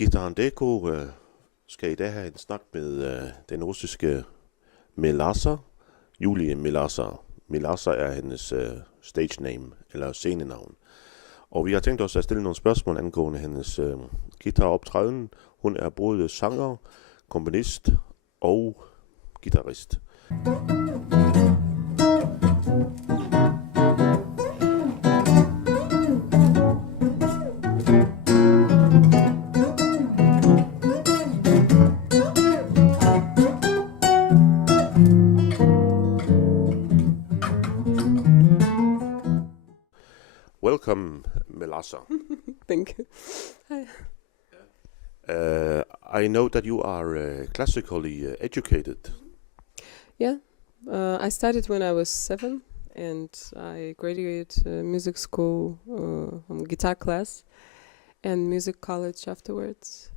Guitaren.dk skal i dag have en snak med den russiske Milasa, Julia Malyasova. Milasa er hendes stage name, eller scenenavn. Og vi har tænkt os at stille nogle spørgsmål angående hendes guitaroptræden. Hun er både sanger, komponist og guitarist. Welcome, Milasa. Thank you. Hi. I know that you are classically educated. Yeah, I started when I was 7, and I graduated music school, guitar class, and music college afterwards.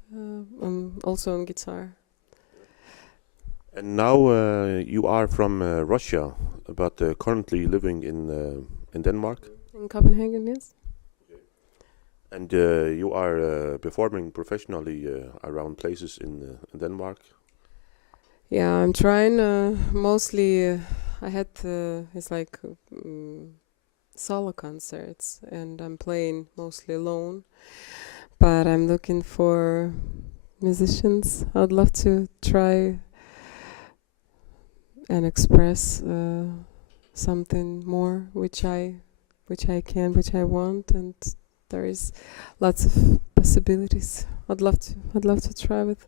Also on guitar. And now you are from Russia, but currently living in Denmark. In Copenhagen, yes. And you are performing professionally around places in Denmark. Yeah, I'm trying. Mostly, I had it's like solo concerts, and I'm playing mostly alone. But I'm looking for musicians. I'd love to try and express something more, which I want, and there is lots of possibilities. I'd love to try with.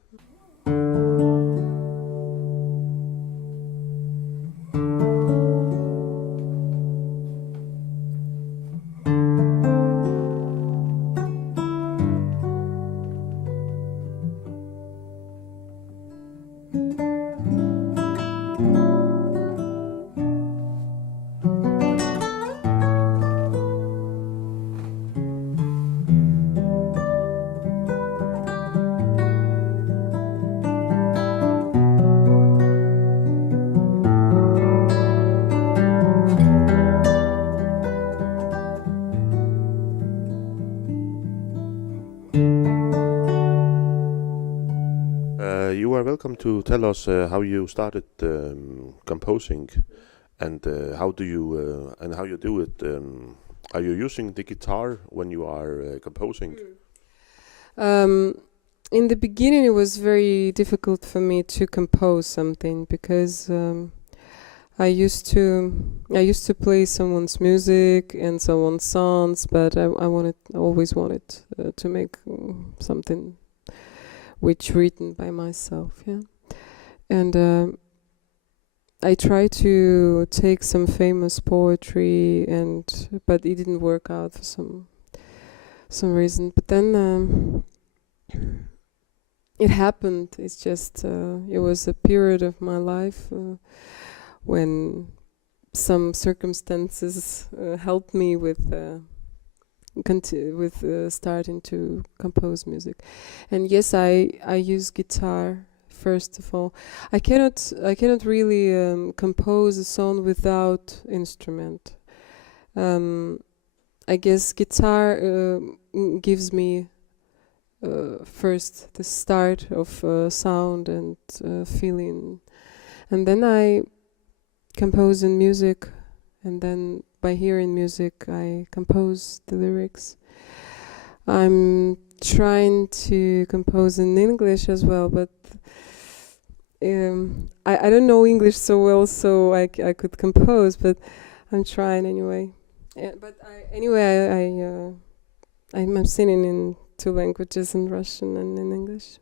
You are welcome to tell us how you started composing, and how do it. Are you using the guitar when you are composing? In the beginning, it was very difficult for me to compose something because I used to play someone's music and someone's songs, but I always wanted to make something which written by myself, yeah. And I tried to take some famous poetry, but it didn't work out for some reason. But then it happened. It's just it was a period of my life when some circumstances helped me with starting to compose music. And yes, I use guitar first of all. I cannot really compose a song without instrument. I guess guitar gives me first the start of sound and feeling, and then I compose in music, and then by hearing music I compose the lyrics. I'm trying to compose in English as well, but I don't know English so well, so I could compose, but I'm trying anyway. I'm singing in 2 languages, in Russian and in English.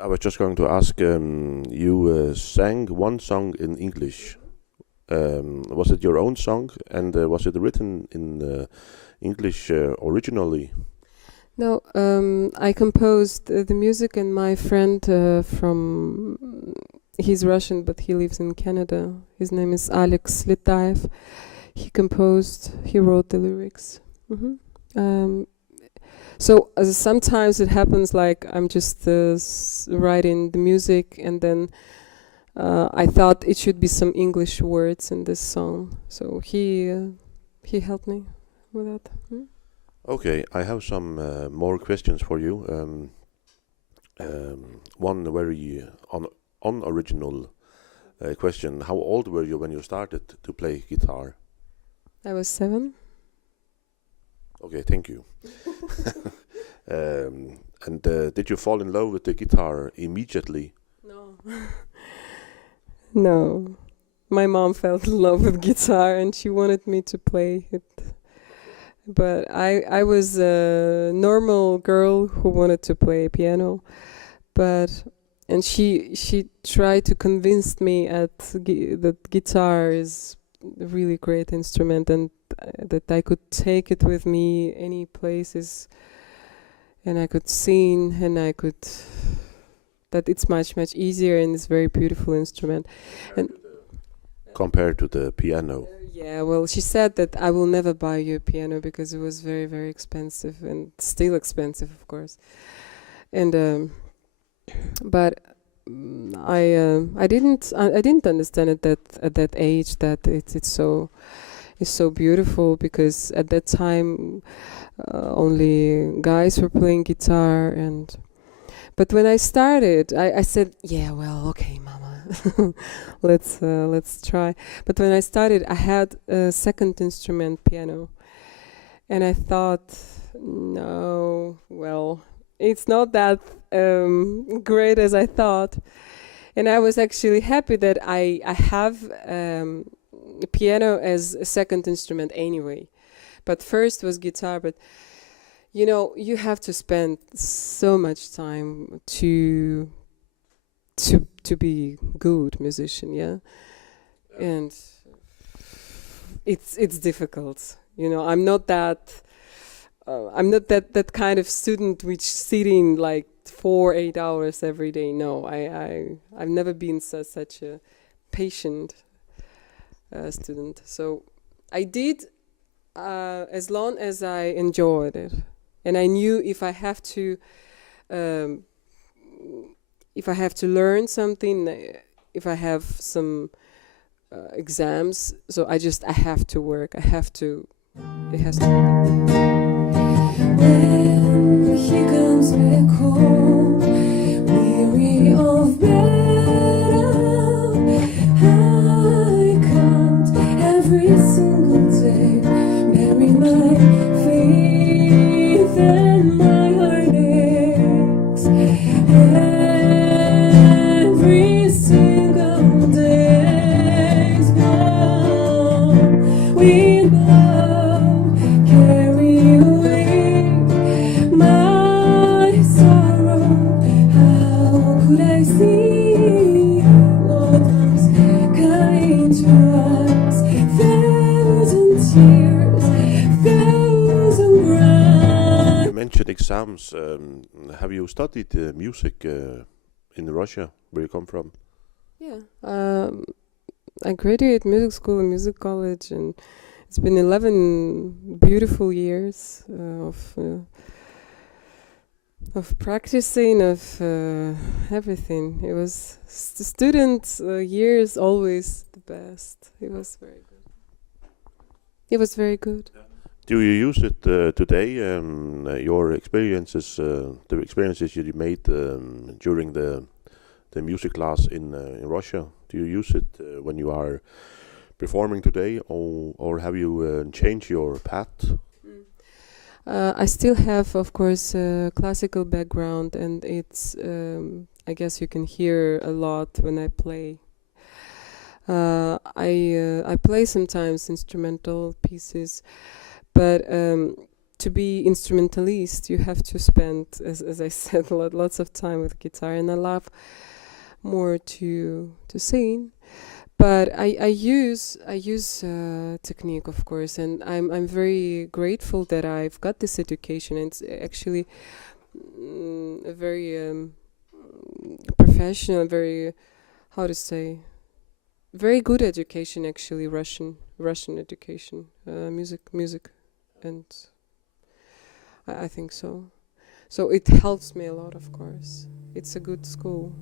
I was just going to ask, you sang one song in English. Was it your own song, and was it written in English originally? No, I composed the music, and my friend he's Russian, but he lives in Canada. His name is Alex Litaev. He wrote the lyrics. So sometimes it happens like I'm just writing the music, and then I thought it should be some English words in this song. So he helped me with that. Okay, I have some more questions for you. One very unoriginal question. How old were you when you started to play guitar? I was 7. Okay, thank you. And did you fall in love with the guitar immediately? No. No. My mom fell in love with guitar and she wanted me to play it. But I was a normal girl who wanted to play piano. And she tried to convince me that guitar is a really great instrument and that I could take it with me any places and I could sing and that it's much easier and it's a very beautiful instrument. And compared to the piano. Yeah, well, she said that I will never buy you a piano because it was very, very expensive and still expensive, of course. And but I didn't understand it that at that age that it's so beautiful because at that time only guys were playing guitar but when I started I said yeah, well, okay, mama, let's try. But when I started I had a second instrument, piano, and I thought no, well, it's not that great as I thought. And I was actually happy that I have piano as a second instrument anyway. But first was guitar. But you know, you have to spend so much time to be good musician, yeah. And it's difficult. You know, I'm not that kind of student which sitting like 4-8 hours every day. No, I've never been such a patient student. So I did as long as I enjoyed it, and I knew if I have to learn something, if I have some exams, so I have to work. It has to be done. When he comes back home, weary of battle, I count every single day, bury my faith and my heart aches. Every single day's gone, we blow, carry away my sorrow. How could I see what was kind to us? Thousand tears, thousand cries. You mentioned exams. Have you studied music in Russia, where you come from? Yeah. I graduated music school and music college, and it's been 11 beautiful years of practicing, of everything. It was student years always the best. It was very good. It was very good. Do you use it today? Your experiences, the experiences you made during the music class in Russia. Do you use it when you are performing today, or have you changed your path? I still have, of course, a classical background, and it's I guess you can hear a lot when I play. I play sometimes instrumental pieces, but to be instrumentalist, you have to spend, as I said, lots of time with guitar, and I love more to sing. But I use technique, of course, and I'm very grateful that I've got this education. It's actually a very professional, very, how to say, very good education. Actually, Russian education, music, and I think so. So it helps me a lot, of course. It's a good school.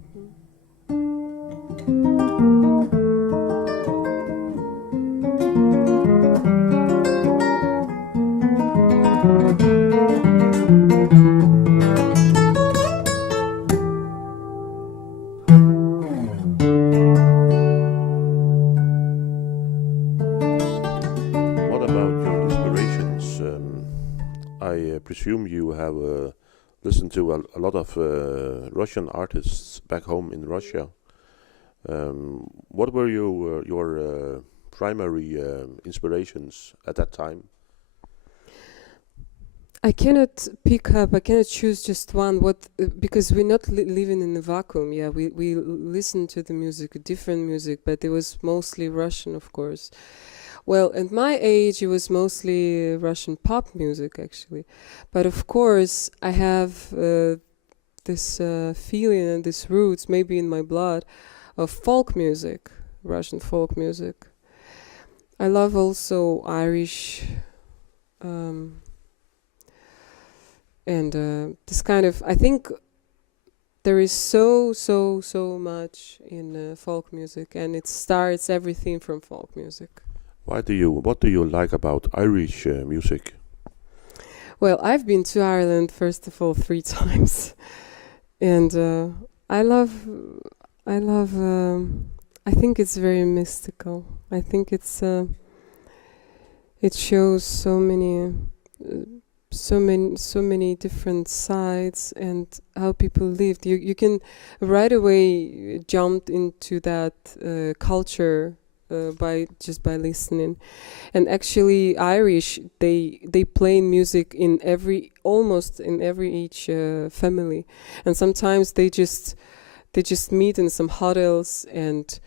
assume you have listened to a lot of Russian artists back home in Russia. What were your primary inspirations at that time? I cannot choose just one. Because we're not living in a vacuum. Yeah, we listen to the music, different music, but it was mostly Russian, of course. Well, at my age, it was mostly Russian pop music, actually. But of course, I have this feeling and these roots, maybe in my blood, of folk music, Russian folk music. I love also Irish. And this kind of, I think there is so much in folk music, and it starts everything from folk music. What do you like about Irish music? Well, I've been to Ireland, first of all, 3 times. And I think it's very mystical. I think it shows so many different sides and how people lived. You can right away jump into that culture by listening. And actually, Irish they play music in almost in every each family, and sometimes they just meet in some hotels and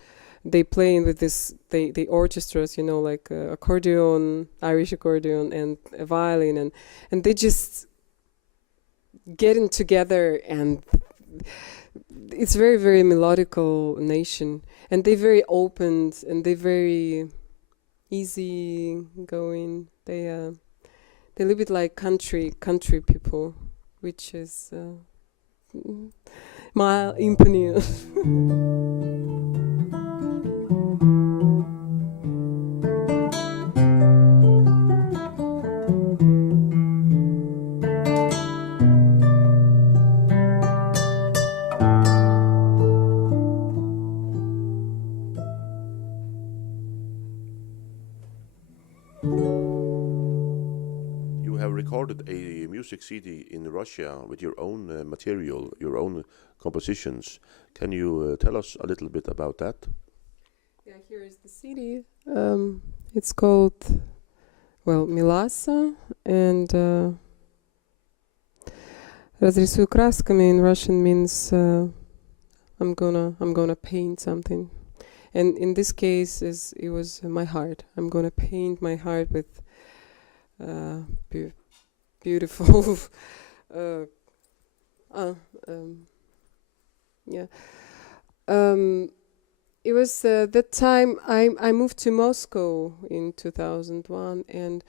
they play with the orchestras, like accordion, Irish accordion, and a violin, and they just getting together, and it's very, very melodical nation, and they're very open and they're very easy going. They a little bit like country people, which is my opinion. Recorded a music CD in Russia with your own material, your own compositions. Can you tell us a little bit about that? Yeah, here is the CD. It's called, Milasa, and разрисую красками in Russian means I'm gonna paint something. And in this case, it was my heart. I'm gonna paint my heart with beautiful it was that time I moved to Moscow in 2001, and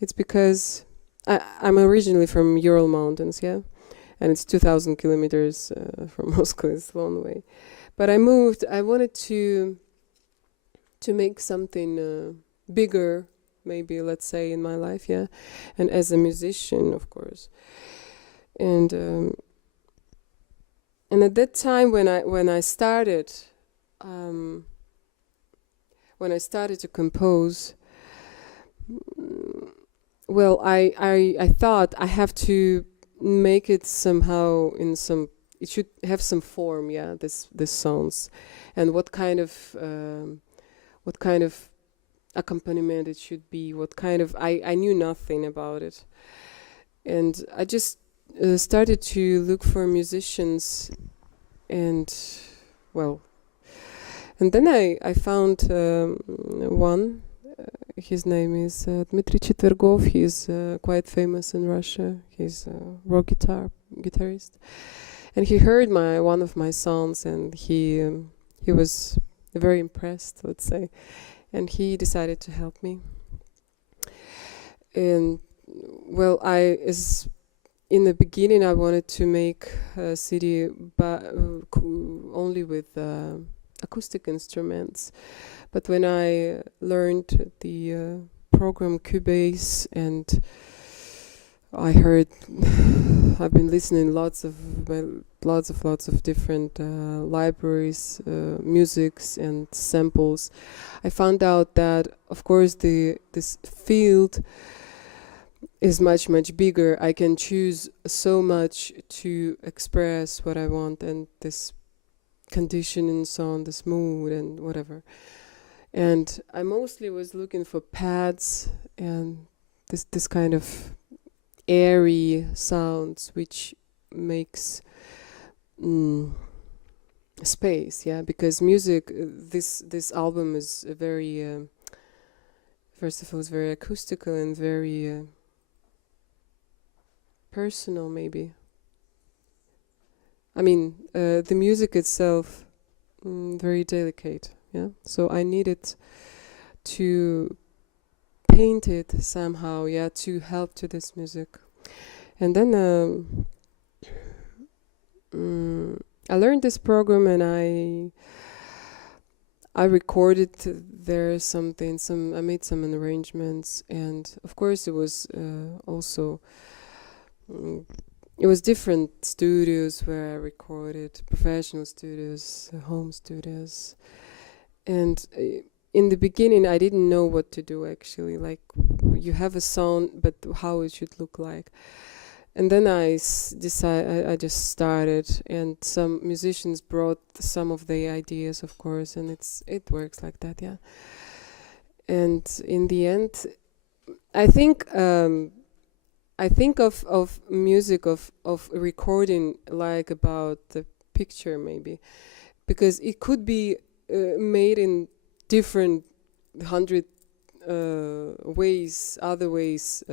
it's because I'm originally from Ural Mountains, and it's 2,000 kilometers from Moscow. It's a long way, but I moved. I wanted to make something bigger, maybe, let's say, in my life, and as a musician, of course. And at that time, when I started to compose, I thought I have to make it somehow it should have some form, this songs, and what kind of accompaniment it should be, what kind of, I knew nothing about it, and I just started to look for musicians, and then I found one. His name is Dmitry Четвергов. He's quite famous in Russia. He's a rock guitarist, and he heard one of my songs, and he was very impressed, let's say. And he decided to help me. And in the beginning, I wanted to make a CD only with acoustic instruments. But when I learned the program Cubase, and I've been listening lots of different libraries, musics and samples, I found out that, of course, this field is much bigger. I can choose so much to express what I want, and this condition and so on, this mood and whatever. And I mostly was looking for pads and this kind of airy sounds which makes space, yeah, because music, this album is a very first of all, it's very acoustical and very personal, maybe. I mean, the music itself, very delicate, yeah. So I needed to paint it somehow, yeah, to help to this music. And then I learned this program, and I recorded there something. I made some arrangements, and of course it was also. It was different studios where I recorded, professional studios, home studios. And in the beginning, I didn't know what to do, actually. Like, you have a sound, but how it should look like. And then I I just started, and some musicians brought some of the ideas, of course, and it works like that, yeah. And in the end, I think of music of recording like about the picture, maybe, because it could be made in different 100 ways, other ways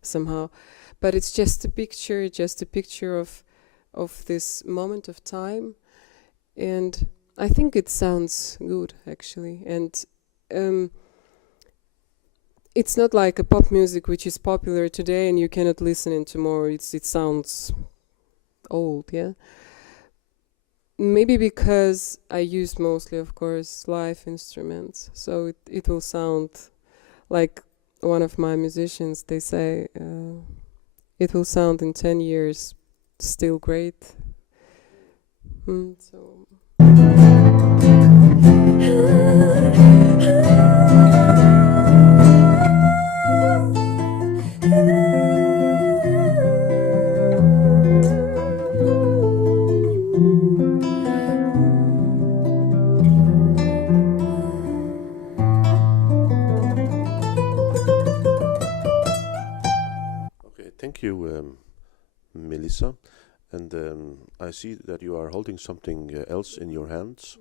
somehow, but it's just a picture of this moment of time, and I think it sounds good, actually. And it's not like a pop music which is popular today and you cannot listen in tomorrow. It sounds old, yeah. Maybe because I use mostly, of course, live instruments, so it will sound like one of my musicians. They say it will sound in 10 years still great. So. Thank you, Melissa. And I see that you are holding something else in your hands.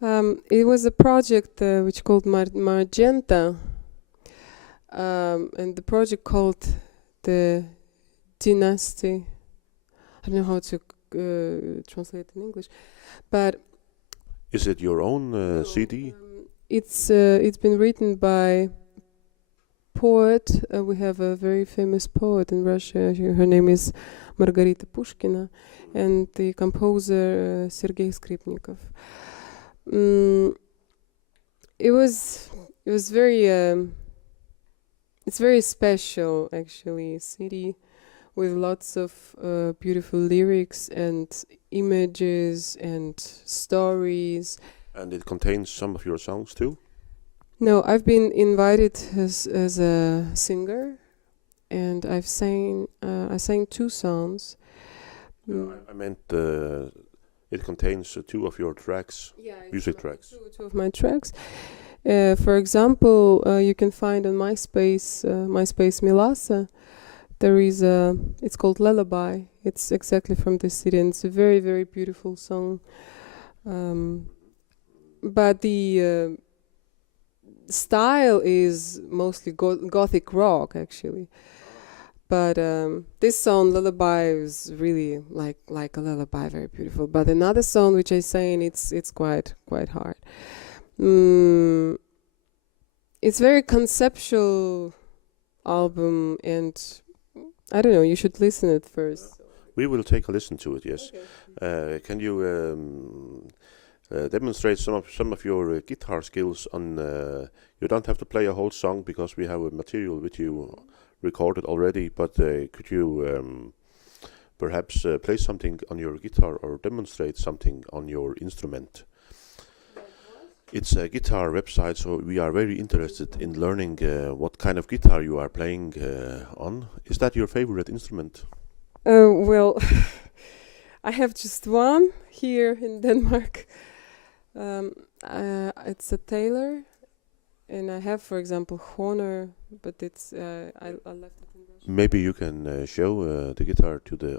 It was a project which called Magenta, and the project called the Dynasty. I don't know how to translate in English, but is it your own CD? It's been written by poet. We have a very famous poet in Russia. Her name is Margarita Pushkina, and the composer Sergei Skripnikov. It was very it's very special, actually, CD with lots of beautiful lyrics and images and stories. And it contains some of your songs too? No, I've been invited as a singer, and I sang 2 songs. No, I meant it contains 2 of your tracks, music tracks. Two of my tracks. For example, you can find on MySpace Milasa. There is it's called Lullaby. It's exactly from this city, and it's a very, very beautiful song. But the style is mostly gothic rock, actually. But this song, Lullaby, is really like a lullaby, very beautiful. But another song which I sang, it's quite hard. It's very conceptual album, and I don't know. You should listen it first. We will take a listen to it. Yes. Okay. Can you demonstrate some of your guitar skills on? You don't have to play a whole song because we have a material with you recorded already. But could you perhaps play something on your guitar or demonstrate something on your instrument? It's a guitar website, so we are very interested in learning what kind of guitar you are playing on. Is that your favorite instrument? Well, I have just one here in Denmark. It's a tailor, and I have, for example, Horner, but it's I left it in Russian. Maybe you can show the guitar to the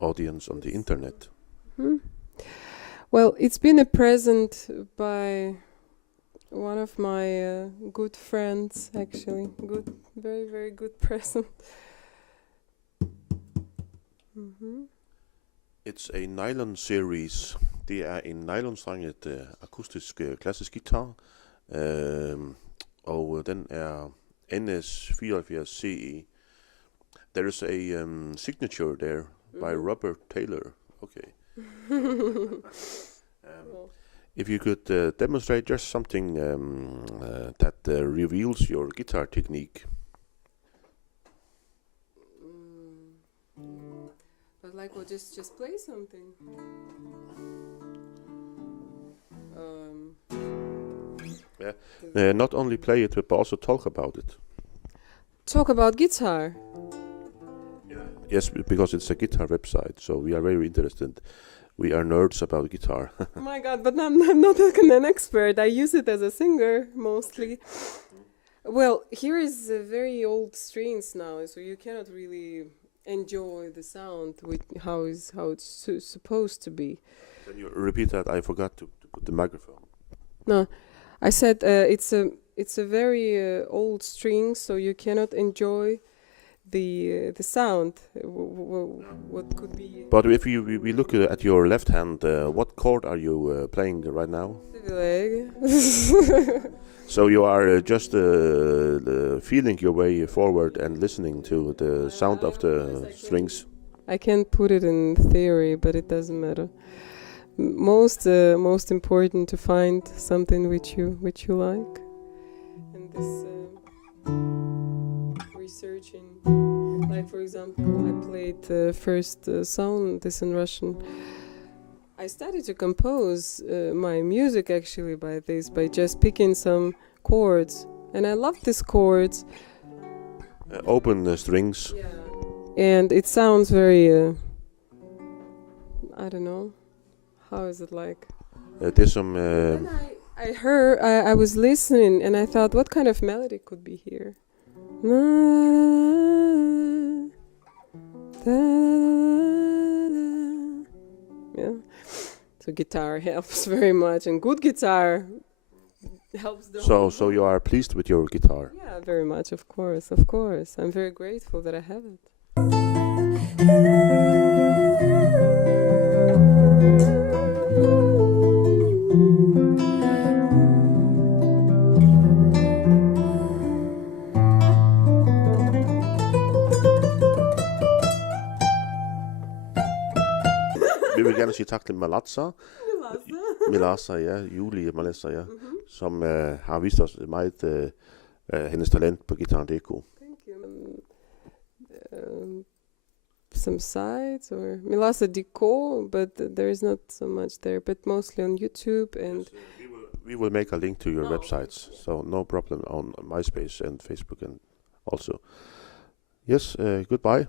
audience on the internet. Hmm. Well, it's been a present by one of my good friends, actually. Good, very, very good present. It's a nylon series. Det er en nylonstrenget akustisk klassisk guitar, og den er NS74CE. There is a signature there by Robert Taylor. Okay. If you could demonstrate just something that reveals your guitar technique. But like, we'll just play something. Not only play it, but also talk about it. Talk about guitar. Yes, because it's a guitar website, so we are very interested. We are nerds about guitar. Oh my god, but I'm not an expert. I use it as a singer, mostly. Well, here is very old strings now, so you cannot really enjoy the sound with how it's supposed to be. Can you repeat that? I forgot to put the microphone. No, I said it's a very old string, so you cannot enjoy the sound. What could be? But if we look at your left hand, what chord are you playing right now? The leg. So you are just feeling your way forward and listening to the sound of the strings. I can't put it in theory, but it doesn't matter. Most important to find something which you like, and this researching. Like, for example, I played the first song, this in Russian. I started to compose my music actually by just picking some chords, and I love these chords. Open strings. Yeah. And it sounds very, I don't know, how is it like? There's some. Then I was listening, and I thought, what kind of melody could be here? Yeah. So guitar helps very much, and good guitar helps the whole So you are pleased with your guitar? Yeah, very much, of course. I'm very grateful that I have it. Vi vil gerne sige tak til Milasa, ja, Julia Malyasova, ja, som har vist os meget hendes talent på Guitaren.dk. Thank you. Some sites or Milasa.dk, but there is not so much there, but mostly on YouTube and. Yes, we will make a link to your websites, so no problem on MySpace and Facebook and also. Yes, goodbye.